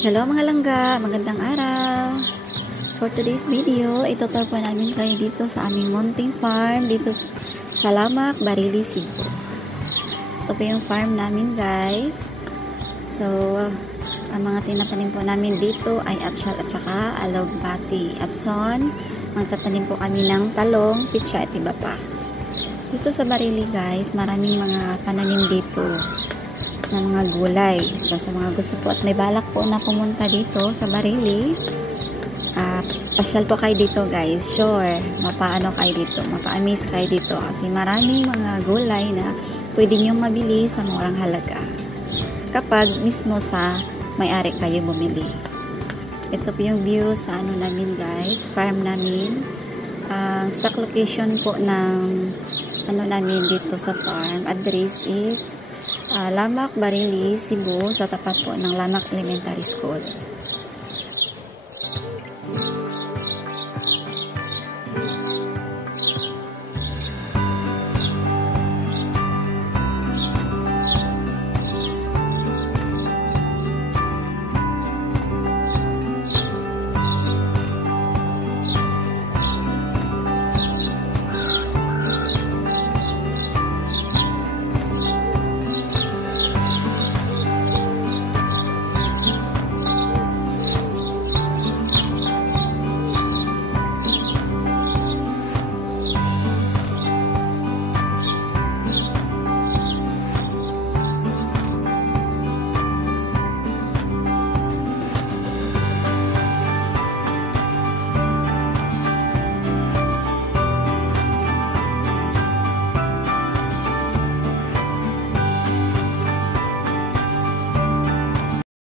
Hello mga langga, magandang araw. For today's video, itutur po namin kayo dito sa aming munting farm dito sa Lamak, Barili, Cebu. Ito po yung farm namin guys. So, ang mga tinatanim po namin dito ay atsyal at saka alagbati at son. Magtatanim po kami ng talong, pitsa at iba pa. Dito sa Barili guys, maraming mga pananim dito na mga gulay. So, sa mga gusto po at may balak po na pumunta dito sa Barili, pasyal po kayo dito guys. Sure, mapaano kayo dito, mapa-amaze kayo dito kasi maraming mga gulay na pwede nyo mabili sa murang halaga kapag mismo sa may-ari kayo bumili. Ito po yung view sa ano namin guys, farm namin. Stock location po ng ano namin dito sa farm, address is Lamak, Barili, Cebu, sa tapat po ng Lamak Elementary School.